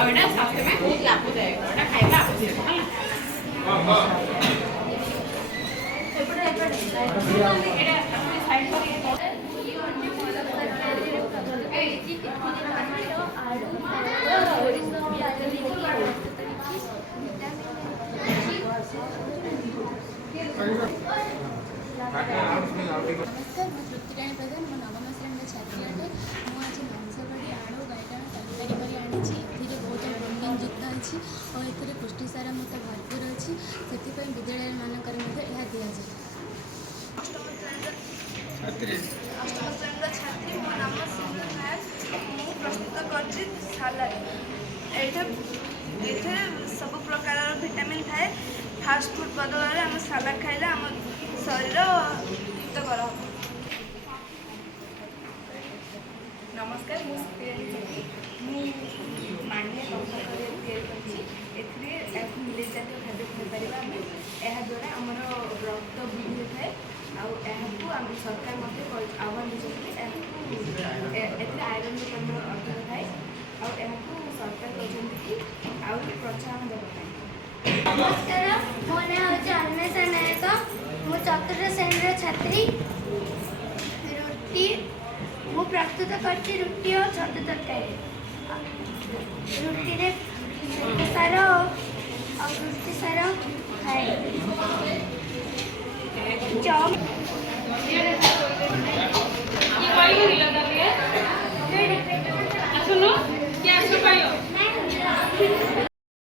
एटा स्वास्थ्य में बहुत लाभदायक एटा खाइबा आवश्यक है एटा अपनी साइड पर नमस्कार मैं तृप्तिराणी प्रधान मो नवम श्रेणी छात्री अटे मुझे मांसबड़ी आलू बैगण तरकारी आनी ए बहुत प्रोटीन युक्त अच्छी और ए पुष्टिसार मत भरपूर अच्छी से विद्यालय मानक यह दि जाए। अष्टम श्रेणी छात्री मो नाम सिंधु नायक मु प्रस्तुत कर सब प्रकार विटामिन थाए फास्ट फूड बदल आम सालाड खाइले आम शरीर युक्त कर। नमस्कार मांडिया मिले जातीय खाद्य खाईपर आम याद्वारा आम रक्त वृद्धि होता है आम सरकार आह्वान देते आयरन परिमाण अधिक थाए सरकार कहते कि आहरी प्रोत्साहन देवाई। नमस्कार मो ना हूँ अन्वेषा नायक मु चतुर्थ श्रेणी छात्री रुटी मु प्रस्तुत करती रुटी और छतु तरकारी रुटी सार और पुष्टि सार खाए